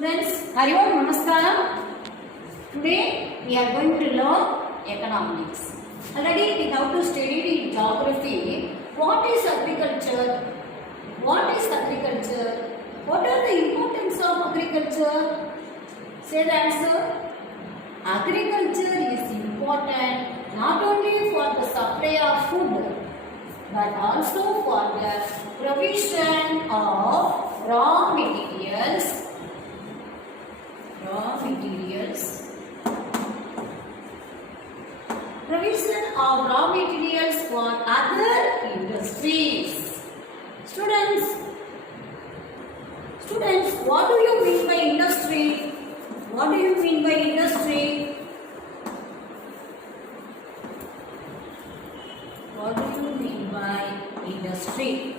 Students, Hari Om Namaskaram. Today we are going to learn economics. Already we have to study in geography. What is agriculture? What is agriculture? What are the importance of agriculture? Say the answer. Agriculture is important not only for the supply of food but also for the provision of raw materials for other industries. Students, what do you mean by industry? What do you mean by industry? What do you mean by industry?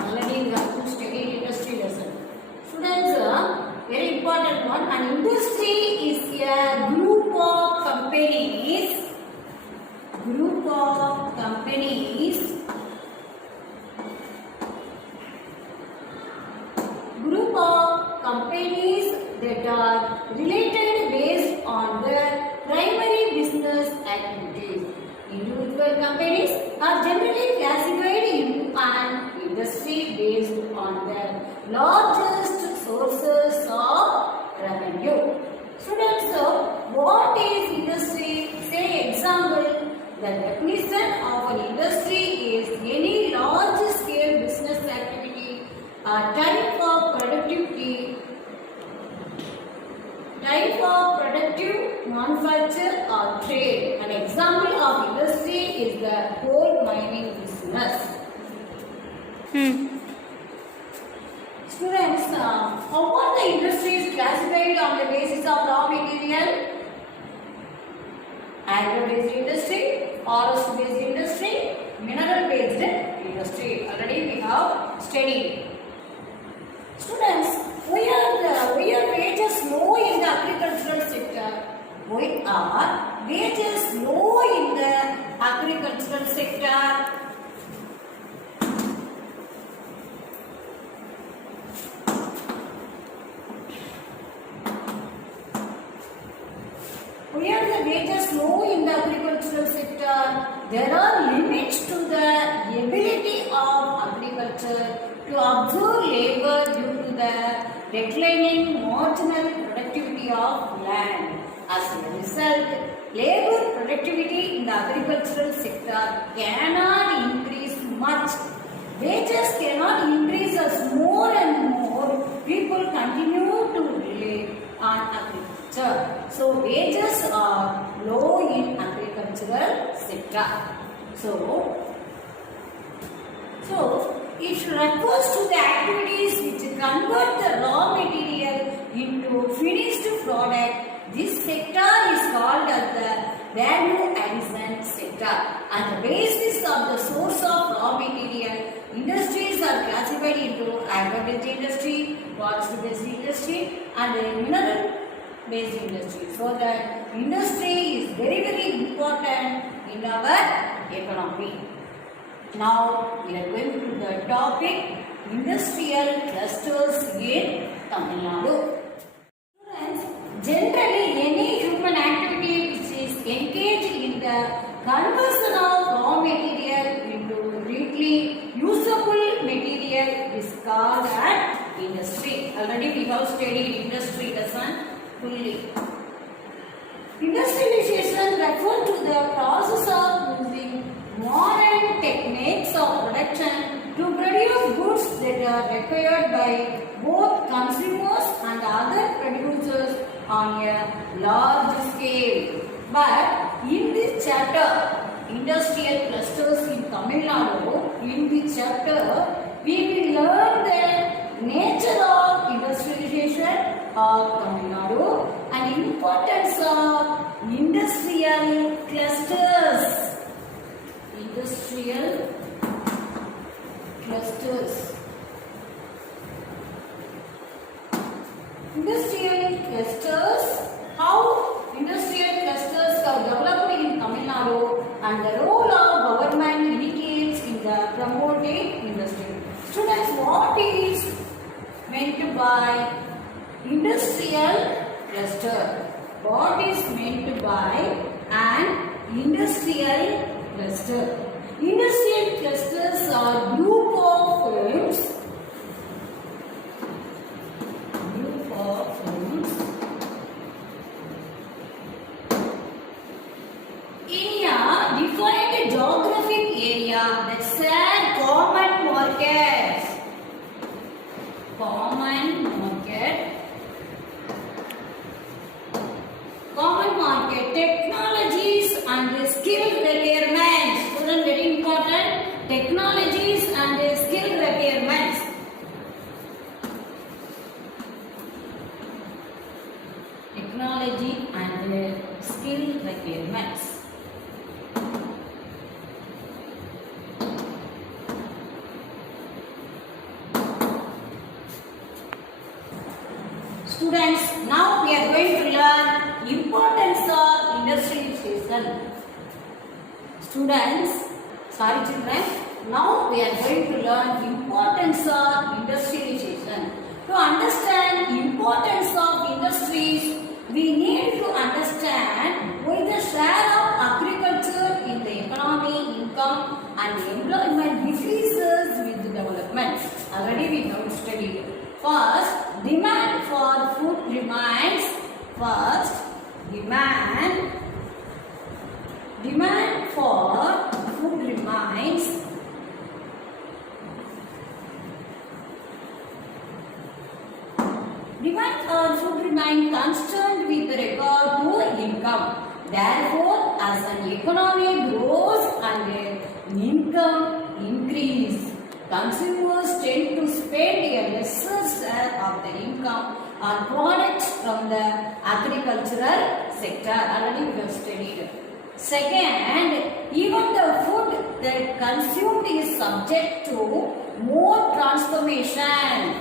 Already we have to study industry lesson. Students, very important one. An industry is a group of companies that are related based on their primary business activities. Individual companies are generally classified into an industry based on their largest sources of revenue. Students, what is industry? Say example, the definition of an industry is any large scale business activity or type of productive manufacture or trade. An example of industry is the coal mining business. Students, how are the industries classified on the basis of raw material? Agro-based industry, forest-based industry, mineral-based industry. Already we have studied. Students, why are wages low in the agricultural sector? Why are wages low in the agricultural sector? Why are the wages low in the agricultural sector? There are limits to the ability of agriculture to absorb labor due to the declining marginal productivity of land. As a result, labor productivity in the agricultural sector cannot increase much. Wages cannot increase as more and more people continue to rely on agriculture. So, wages are low in agricultural sector. So it refers to the activities which convert the raw material into finished product. This sector is called as the value addition sector. On the basis of the source of raw material, industries are classified into agro-based industry, forest-based industry and mineral-based industry. So that industry is very important in our economy. Now we are going to the topic industrial clusters in Tamil Nadu. Students, generally any human activity which is engaged in the conversion of raw material into readily usable material is called an industry. Already we have studied industry lesson fully. Industrialization refers to the process of using modern techniques of production to produce goods that are required by both consumers and other producers on a large scale. But in this chapter, industrial clusters in Tamil Nadu, in this chapter, we will learn the nature of industrialization of Tamil Nadu and importance of industrial clusters. Industrial clusters. How industrial clusters are developed in Tamil Nadu and the role of government indicates in the promoting industry. Students, what is by industrial cluster? What is meant by an industrial cluster? Industrial clusters are group of firms in a defined geographic area that share common markets. Common market, technologies and skill requirements. Student, very important. Technologies and skill requirements. Technology and skill requirements. Students, now we are going to learn importance of industrialization. Students, sorry children, now we are going to learn importance of industrialization. To understand importance of industries, we need to understand why the share of agriculture in the economy, income and employment decreases with development. Already we have studied. First, demand for food remains. First, demand for food remains. Demand for food remains constant with regard to income. Therefore, as an economy grows and income increases, consumers tend to spend a lesser share of their income on products from the agricultural sector. Already we have studied. Second, even the food that consumed is subject to more transformation.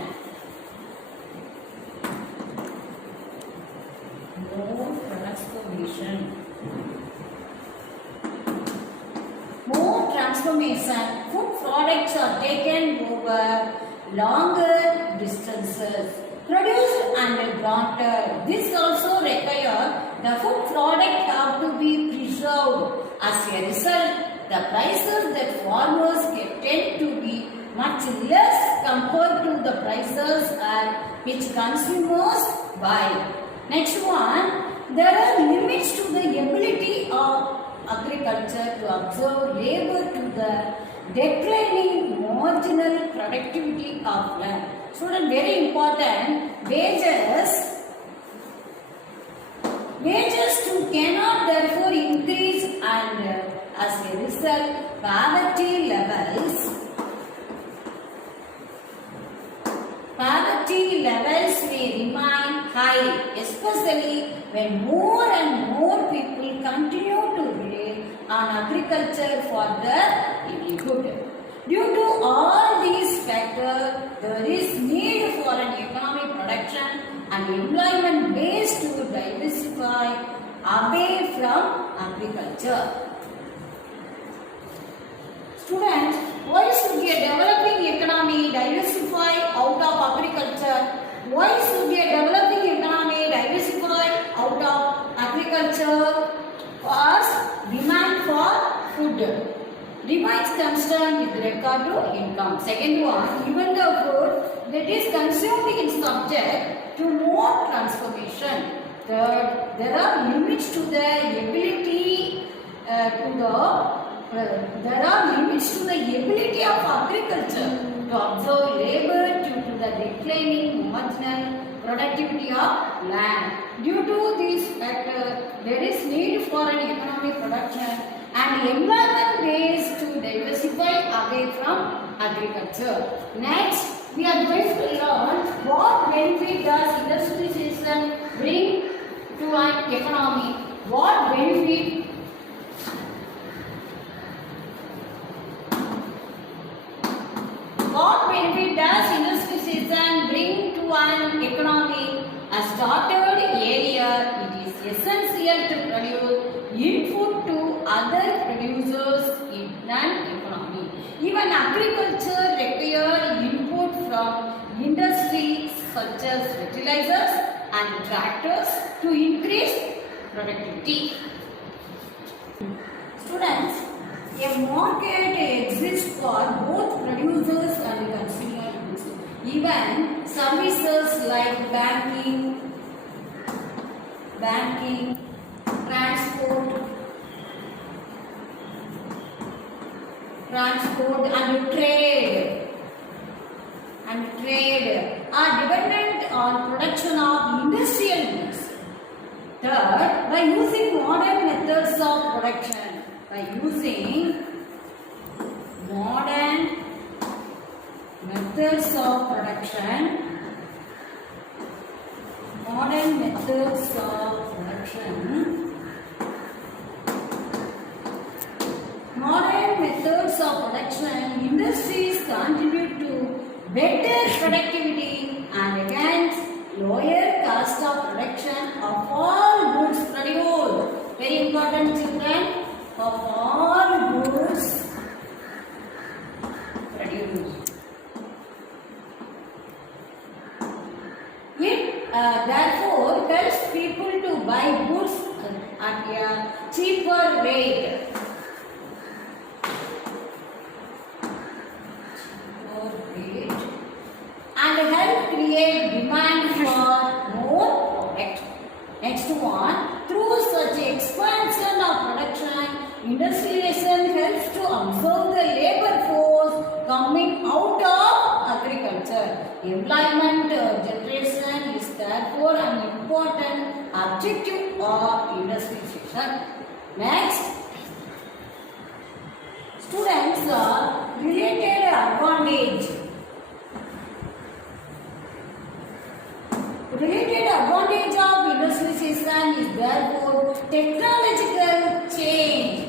More transformation. Food products are taken over longer distances, produced and granted. This also requires the food product have to be preserved. As a result, the prices that farmers get tend to be much less compared to the prices at which consumers buy. Next one, there are limits to the ability of agriculture to absorb labor to the declining marginal productivity of land. Student, very important, wages too cannot therefore increase and as a result poverty levels may remain high, especially when more and more people continue to rely on agriculture for their livelihood. Due to all these factors, there is need for an economic production and employment base to diversify away from agriculture. Students, why should a developing economy diversify out of agriculture? Why should a developing economy diversify out of agriculture? First, demand for food remains constant with regard to income. Second one, even the food that is consumed is subject to more transformation. Third, there are limits to the ability of agriculture to absorb labor due to the declining marginal productivity of land. Due to these factors, there is need for an economic production and employment base to diversify away from agriculture. Next, we are going to learn what benefit does industrialization bring to an economy. What benefit does industrialization bring to an economy? A started area, it is essential to produce input to other producers in an economy. Even agriculture requires input from industries such as fertilizers and tractors to increase productivity. Students, a market exists for both producers and consumers. Even services like banking, transport and trade are dependent on production of industrial goods. Third, by using modern methods of production, industries contribute to better productivity and hence lower cost of production of all goods produced. Very important, children, of all goods produced. It therefore helps people to buy goods at a cheaper rate. And help create demand for more product. Next one, through such expansion of production, industrialization helps to absorb the labor force coming out of agriculture. Employment generation is therefore an important objective of industrialization. Next, students, related advantage. Related advantage of industrialization is therefore technological change.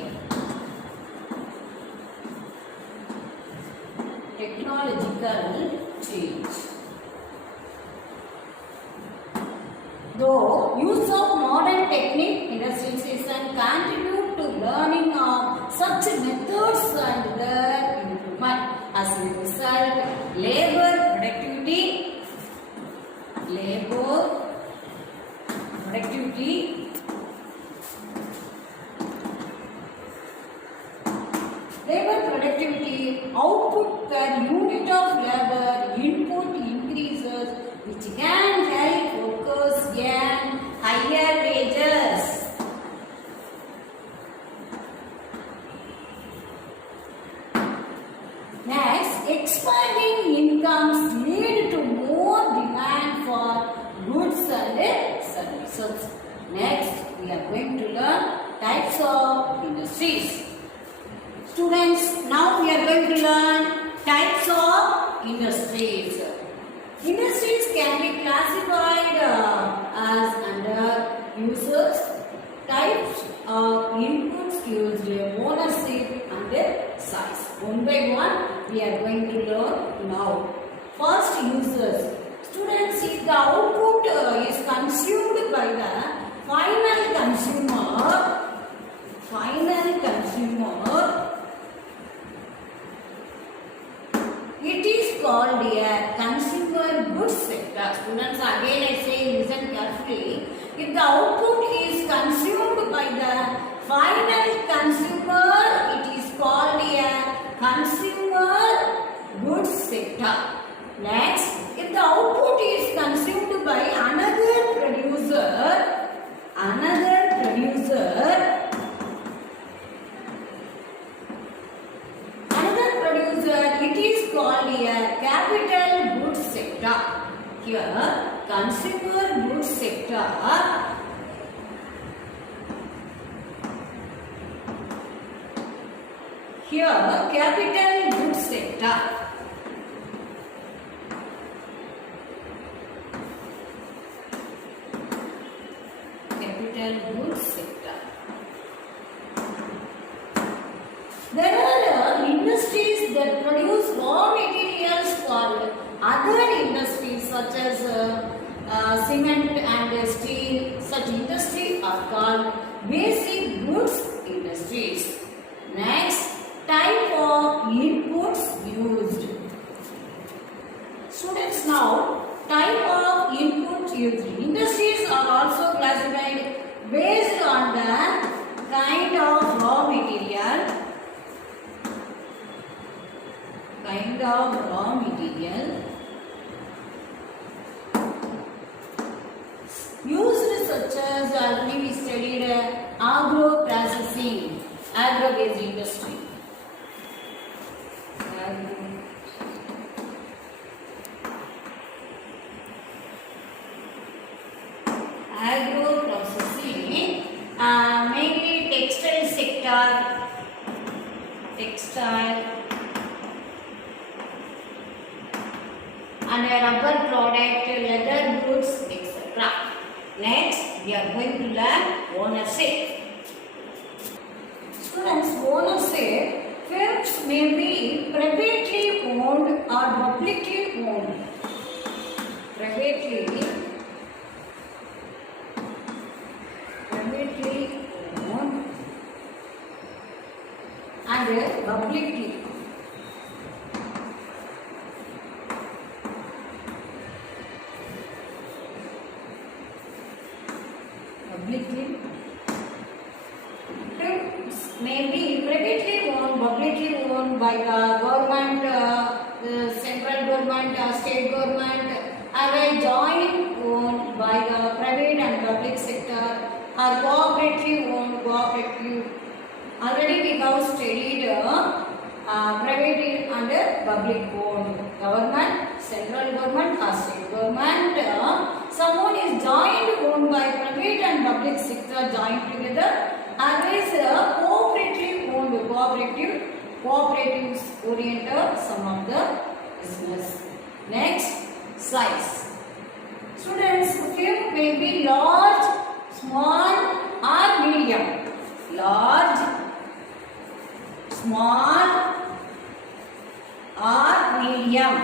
Though use of modern technique, industrialization contribute to learning of such methods and their improvement. As a result, labor productivity output per unit of labor input increases, which can help workers gain higher wages. Next, expanding incomes lead to more demand for goods and services. Next, we are going to learn types of industries. Students, now we are going to learn types of industries. Industries can be classified as under users, types of inputs used, ownership and size. One by one we are going to learn now. First, users. Students, if the output is consumed by the final consumer, it is called a consumer goods sector. Students, again I say, listen carefully. If the output is consumed by the final consumer, it is called a consumer goods sector. Next, if the output is consumed by another producer, it is called a capital goods sector. Here, consumer goods sector. Here, capital goods sector. Capital goods sector. There are industries that produce raw materials for other industries such as cement and steel. Such industries are called basic goods industries. Next, type of inputs used. Students, now type of input used. Industries are also classified based on the kind of raw material, used, such as already we studied agro processing, agro based industry. Agro processing, mainly textile sector, and a rubber product, leather goods, etc. Next, we are going to learn ownership. Students, ownership, firms may be privately owned or publicly owned. Privately owned and publicly. May be privately owned, publicly owned by the government, the central government, state government, or joint owned by the private and public sector, or cooperatively owned, cooperative. Already we have studied private and public owned. Government, central government or state government. Someone is joint owned by private and public sector joined together. Always cooperatively owned, cooperatives oriented some of the business. Next, size. Students, firm may be large, small or medium. Large, small or medium.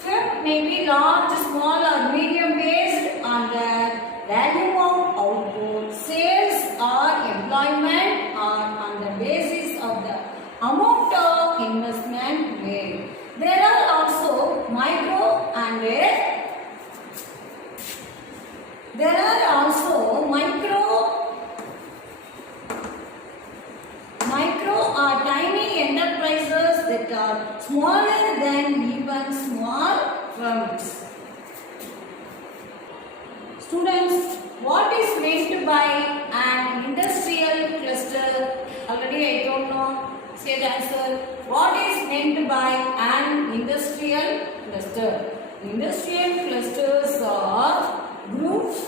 Firm may be large, small or medium based on the value of output, sales or employment, or on the basis of the amount of investment made. There are also micro or tiny enterprises that are smaller than even small firms. Students, what is meant by an industrial cluster? Already I don't know. Say the answer. What is meant by an industrial cluster? Industrial clusters are groups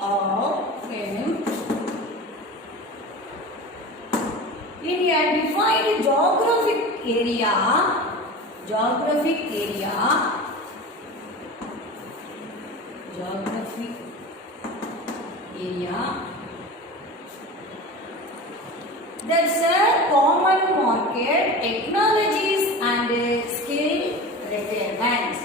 of firms in a defined geographic area. There's a common market, technologies and skill requirements.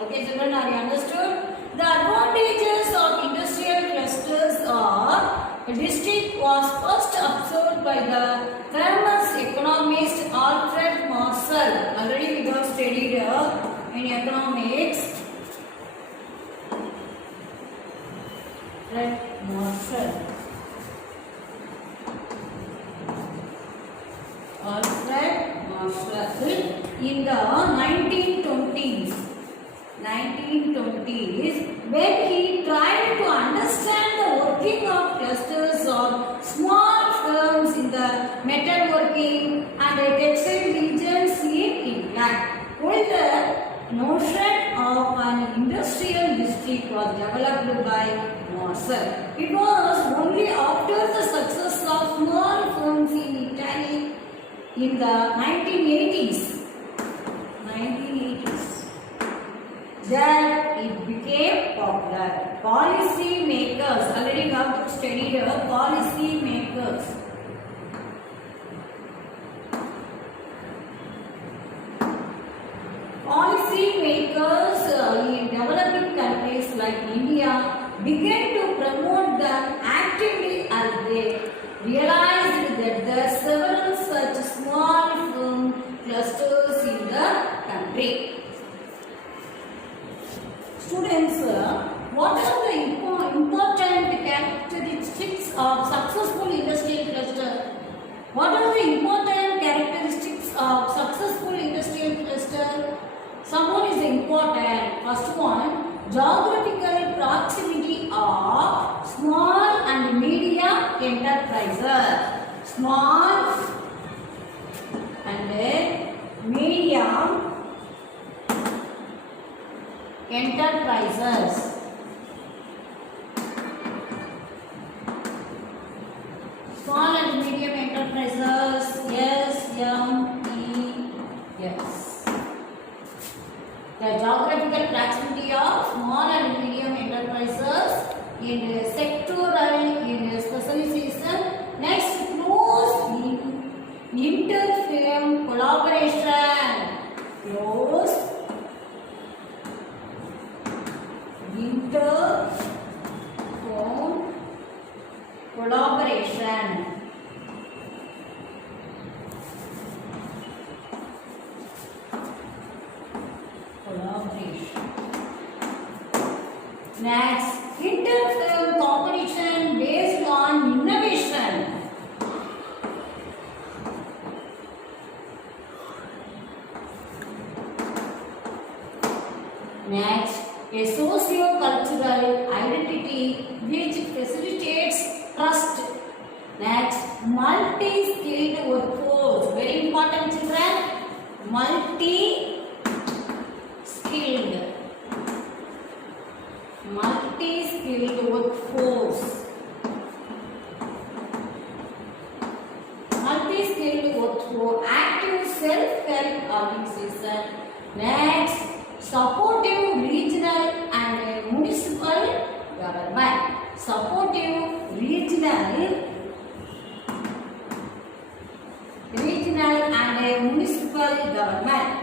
Okay, children, are you understood? The advantages of industrial clusters are the district was first observed by the famous economist Alfred Marshall. Already we have studied in economics. Alfred Marshall. In the 1920s, when he tried to understand the working of clusters of small firms in the metalworking and textile regions in England, when the notion of an industrial district was developed by Marshall. It was only after the success of small firms in Italy in the 1980s that it became popular. Policy makers, already we have studied policy makers. Policy makers in developing countries like India began to promote them actively as they realized that there are several such small firms small and medium enterprises. Small and medium enterprises, SMEs. The geographical proximity of small and medium enterprises in sectoral in specialization. Next, close inter-firm collaboration. Close inter-firm collaboration. Next, inter-firm competition based on innovation. Next, a socio-cultural identity which facilitates trust. Next, multi-skilled workforce. Very important, children. Multi-skilled workforce. Multi-skilled workforce. Active self-help organization. Next, supportive regional and municipal government. Supportive regional and municipal government.